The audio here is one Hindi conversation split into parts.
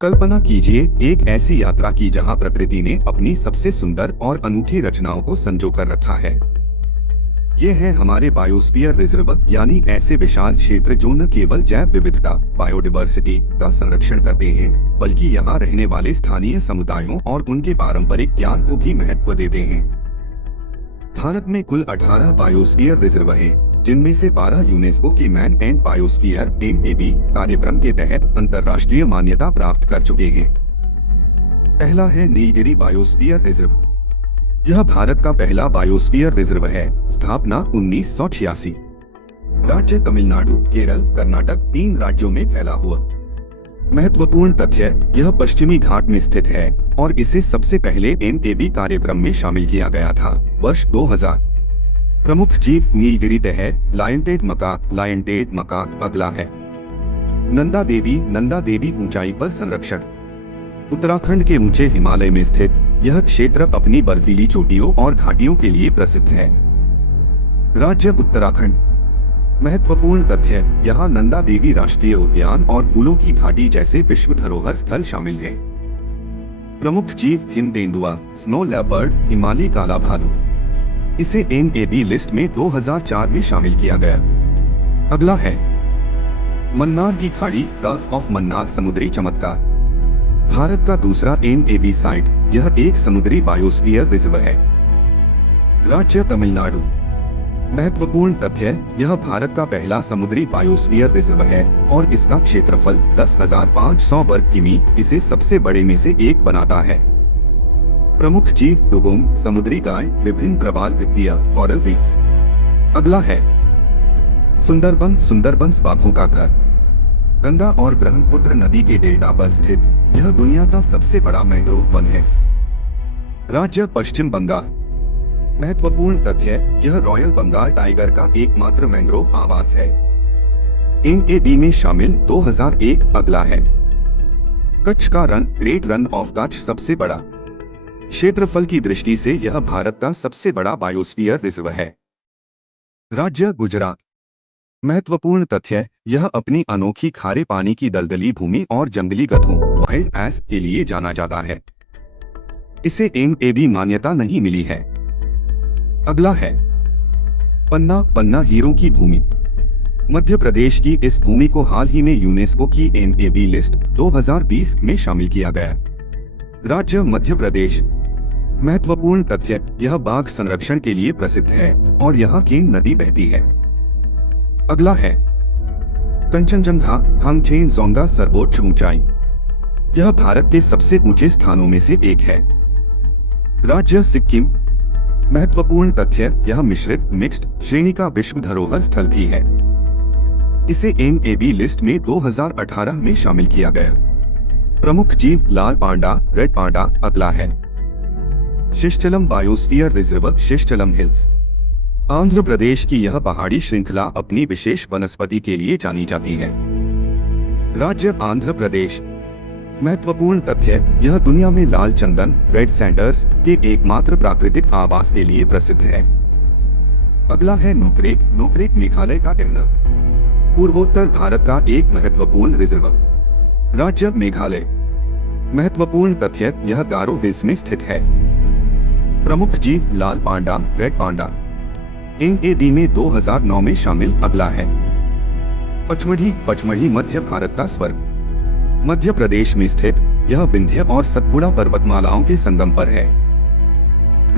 कल्पना कीजिए एक ऐसी यात्रा की जहां प्रकृति ने अपनी सबसे सुंदर और अनूठी रचनाओं को संजो कर रखा है। ये है हमारे बायोस्फीयर रिजर्व, यानी ऐसे विशाल क्षेत्र जो न केवल जैव विविधता बायोडायवर्सिटी का संरक्षण करते हैं, बल्कि यहाँ रहने वाले स्थानीय समुदायों और उनके पारंपरिक ज्ञान को भी महत्व देते हैं। भारत में कुल 18 बायोस्फीयर रिजर्व हैं, जिनमें से 12 यूनेस्को के मैन एंड बायोस्फीयर (MAB) कार्यक्रम के तहत अंतर्राष्ट्रीय मान्यता प्राप्त कर चुके हैं। पहला है नीलगिरी बायोस्फीयर रिजर्व। यह भारत का पहला बायोस्फीयर रिजर्व है। स्थापना 1986। राज्य तमिलनाडु, केरल, कर्नाटक, 3 राज्यों में फैला हुआ। महत्वपूर्ण तथ्य, यह पश्चिमी घाट में स्थित है और इसे सबसे पहले MAB कार्यक्रम में शामिल किया गया था वर्ष 2000। प्रमुख जीव नीलगिरी तहर, लायन मकाक अगला है। नंदा देवी ऊंचाई पर संरक्षण। उत्तराखंड के ऊंचे हिमालय में स्थित यह क्षेत्र अपनी बर्फीली चोटियों और घाटियों के लिए प्रसिद्ध है। राज्य उत्तराखंड। महत्वपूर्ण तथ्य, यहाँ नंदा देवी राष्ट्रीय उद्यान और फूलों की घाटी जैसे विश्व धरोहर स्थल शामिल हैं। प्रमुख जीव हिम तेंदुआ, स्नो लेपर्ड, हिमालयी काला भालू। इसे MAB लिस्ट में 2004 में शामिल किया गया। अगला है मन्नार की खाड़ी, गल्फ ऑफ मन्नार समुद्री चमत्कार। भारत का दूसरा MAB साइट, यह एक समुद्री बायोस्फीयर रिजर्व है। राज्य तमिलनाडु। महत्वपूर्ण तथ्य, यह भारत का पहला समुद्री बायोस्फीयर रिजर्व है और इसका क्षेत्रफल 10,500 वर्ग किमी इसे सबसे बड़े में से एक बनाता है। प्रमुख जीव डुगोंग, समुद्री गाय, विभिन्न प्रवाल भित्तियां, कोरल रीफ्स। अगला है सुंदरबंस बाघों का घर। गंगा और ब्रह्मपुत्र नदी के डेल्टा पर स्थित यह दुनिया का सबसे बड़ा मैंग्रोव वन है। राज्य पश्चिम बंगाल। महत्वपूर्ण तथ्य, यह रॉयल बंगाल टाइगर का एकमात्र मैंग्रोव आवास है। MAB में शामिल 2001। अगला है कच्छ का run, great run of Kutch सबसे बड़ा। क्षेत्रफल की दृष्टि से यह भारत का सबसे बड़ा बायोस्फीयर रिजर्व है। राज्य गुजरात। महत्वपूर्ण तथ्य, यह अपनी अनोखी खारे पानी की दलदली भूमि और जंगली गधों वाइल्ड एस के लिए जाना जाता है। इसे MAB मान्यता नहीं मिली है। अगला है पन्ना हीरों की भूमि। मध्य प्रदेश की इस भूमि को हाल ही में यूनेस्को की MAB लिस्ट 2020 में शामिल किया गया। राज्य मध्य प्रदेश। महत्वपूर्ण तथ्य, यह बाघ संरक्षण के लिए प्रसिद्ध है और यहाँ केन नदी बहती है। अगला है कंचनजंगा थांगचेनजोंगा सर्वोच्च ऊंचाई। यह भारत के सबसे ऊंचे स्थानों में से एक है। राज्य सिक्किम। महत्वपूर्ण तथ्य, यह मिक्स्ड श्रेणी का विश्व धरोहर स्थल भी है। इसे MAB लिस्ट में 2018 में शामिल किया गया। प्रमुख जीव लाल पांडा, रेड पांडा। अगला है शिष्टलम biosphere reserve, शिष्टलम hills. Andhra Pradesh की यह पहाड़ी श्रृंखला अपनी विशेष वनस्पति के लिए जानी जाती है। राज्य आंध्र प्रदेश। महत्वपूर्ण तथ्य, यह दुनिया में लाल चंदन रेड सैंडर्स के एकमात्र प्राकृतिक आवास के लिए प्रसिद्ध है। अगला है नोकरेक मेघालय का कहना। पूर्वोत्तर भारत का एक महत्वपूर्ण रिजर्व। राज्य मेघालय। महत्वपूर्ण तथ्य, यह गारो हिल्स में स्थित है। प्रमुख जीव लाल पांडा, रेड पांडा। MAB में 2009 में शामिल। अगला है पचमढ़ी मध्य भारत का स्वर्ग। मध्य प्रदेश में स्थित यह विंध्य और सतपुड़ा पर्वतमालाओं के संगम पर है।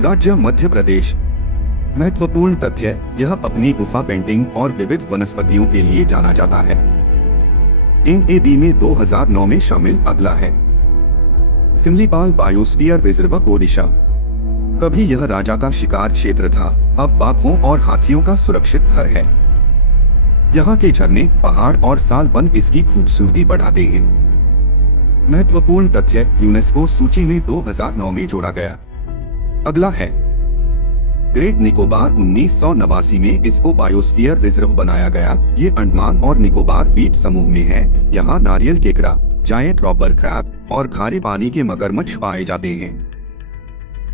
राज्य मध्य प्रदेश। महत्वपूर्ण तथ्य, यह अपनी गुफा पेंटिंग और विविध वनस्पतियों के लिए जाना जाता है। MAB में 2009 में शामिल। अगला है सिमलीपाल बायोस्फीयर रिजर्व, ओडिशा। कभी यह राजा का शिकार क्षेत्र था, अब बाघों और हाथियों का सुरक्षित घर है। यहाँ के झरने, पहाड़ और साल वन इसकी खूबसूरती बढ़ाते हैं। महत्वपूर्ण तथ्य, यूनेस्को सूची में 2009 में जोड़ा गया। अगला है ग्रेट निकोबार। 1989 में इसको बायोस्फीयर रिजर्व बनाया गया। ये अंडमान और निकोबार द्वीप समूह में है। यहाँ नारियल केकड़ा, जायंट रॉबर क्रैब और खारे पानी के मगरमच्छ पाए जाते हैं।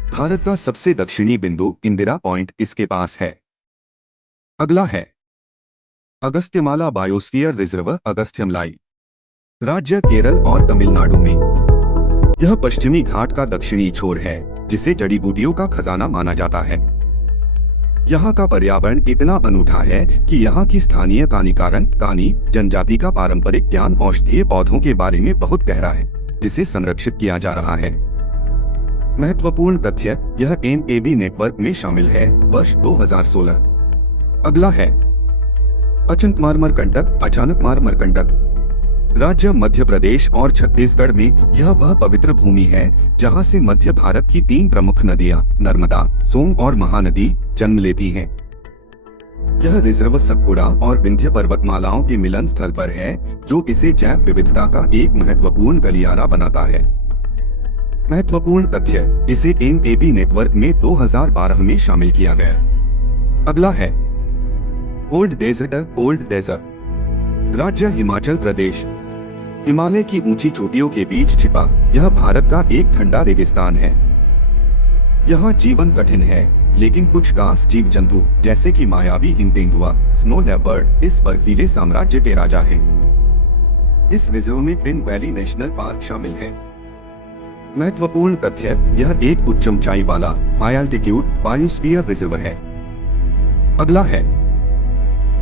भारत का सबसे दक्षिणी बिंदु इंदिरा पॉइंट इसके पास है। अगला है अगस्त्यमाला बायोस्फीयर रिजर्व, अगस्त्यमलाई। राज्य केरल और तमिलनाडु में। यह पश्चिमी घाट का दक्षिणी छोर है, जिसे जड़ी बूटियों का खजाना माना जाता है। यहाँ का पर्यावरण इतना अनूठा है कि यहाँ की स्थानीय कानी जनजाति का पारंपरिक ज्ञान औषधीय पौधों के बारे में बहुत गहरा है, जिसे संरक्षित किया जा रहा है। महत्वपूर्ण तथ्य, यह NAB नेटवर्क में शामिल है, वर्ष 2016। अगला है अचानक मारमर कंटक। राज्य मध्य प्रदेश और छत्तीसगढ़ में यह वह पवित्र भूमि है जहां से मध्य भारत की 3 प्रमुख नदियां नर्मदा, सोन और महानदी जन्म लेती हैं। यह रिजर्व सतपुड़ा और विंध्य पर्वतमालाओं के मिलन स्थल पर है, जो इसे जैव विविधता का एक महत्वपूर्ण गलियारा बनाता है। महत्वपूर्ण तथ्य, इसे NAB नेटवर्क में 2012 में शामिल किया गया। अगला है कोल्ड डेजर्ट। राज्य हिमाचल प्रदेश। हिमालय की ऊंची चोटियों के बीच छिपा यह भारत का एक ठंडा रेगिस्तान है। यहाँ जीवन कठिन है, लेकिन कुछ खास जीव जंतु जैसे कि मायावी हिम तेंदुआ, स्नो लेपर्ड इस बर्फीले साम्राज्य के राजा हैं। इस रिजर्व में ट्विन वैली नेशनल पार्क शामिल है। महत्वपूर्ण तथ्य, यह एक उच्च ऊंचाई वाला हाई एल्टीट्यूड बायोस्फीयर रिजर्व है। अगला है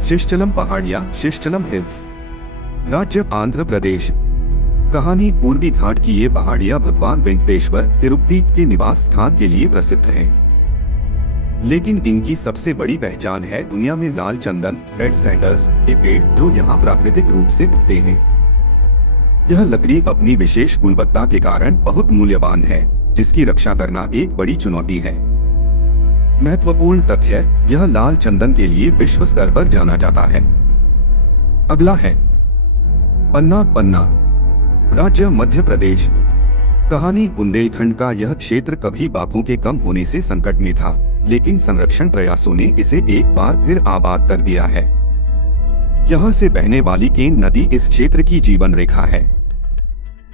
शिष्टलम पहाड़ियां, शिष्टलम हिल्स। राज्य आंध्र प्रदेश। कहानी, पूर्वी घाट की ये पहाड़ियां भगवान वेंकटेश्वर तिरुपति के निवास स्थान के लिए प्रसिद्ध हैं। लेकिन इनकी सबसे बड़ी पहचान है दुनिया में लाल चंदन रेड सैंडल्स के पेड़, जो यहाँ प्राकृतिक रूप से उगते हैं। यह लकड़ी अपनी विशेष गुणवत्ता के कारण बहुत मूल्यवान है, जिसकी रक्षा करना एक बड़ी चुनौती है। महत्वपूर्ण तथ्य, यह लाल चंदन के लिए विश्व स्तर पर जाना जाता है। अगला है पन्ना। राज्य मध्य प्रदेश। कहानी, बुंदेलखंड का यह क्षेत्र कभी बाघों के कम होने से संकट में था, लेकिन संरक्षण प्रयासों ने इसे एक बार फिर आबाद कर दिया है। यहाँ से बहने वाली केन नदी इस क्षेत्र की जीवन रेखा है।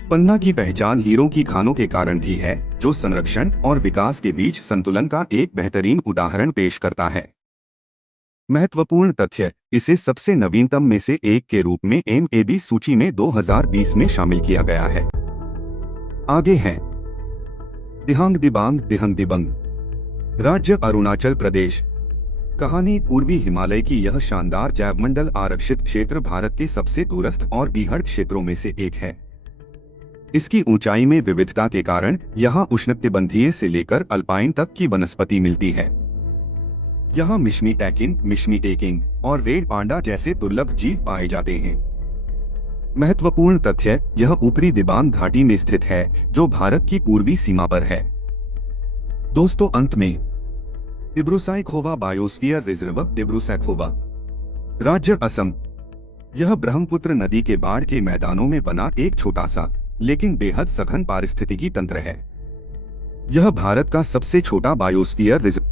पन्ना की पहचान हीरों की खानों के कारण भी है, जो संरक्षण और विकास के बीच संतुलन का एक बेहतरीन उदाहरण पेश करता है। महत्वपूर्ण तथ्य, इसे सबसे नवीनतम में से एक के रूप में NAB सूची में 2020 में शामिल किया गया है। आगे है दिहांग दिबांग। राज्य अरुणाचल प्रदेश। कहानी, पूर्वी हिमालय की यह शानदार जैवमंडल आरक्षित क्षेत्र भारत के सबसे दूरस्थ और बीहड़ क्षेत्रों में से एक है। इसकी ऊंचाई में विविधता के कारण यहाँ उष्णकटिबंधीय से लेकर अल्पाइन तक की वनस्पति मिलती है। यहाँ मिश्मी टेकिंग और रेड पांडा जैसे दुर्लभ जीव पाए जाते हैं। महत्वपूर्ण तथ्य, यह ऊपरी दिबांग घाटी में स्थित है, जो भारत की पूर्वी सीमा पर है। दोस्तों, अंत में डिब्रूसैखोवा बायोस्फीयर रिजर्व, डिब्रूसैखोवा। राज्य असम। यह ब्रह्मपुत्र नदी के बाढ़ के मैदानों में बना एक छोटा सा लेकिन बेहद सघन पारिस्थितिकी तंत्र है। यह भारत का सबसे छोटा बायोस्फीयर रिजर्व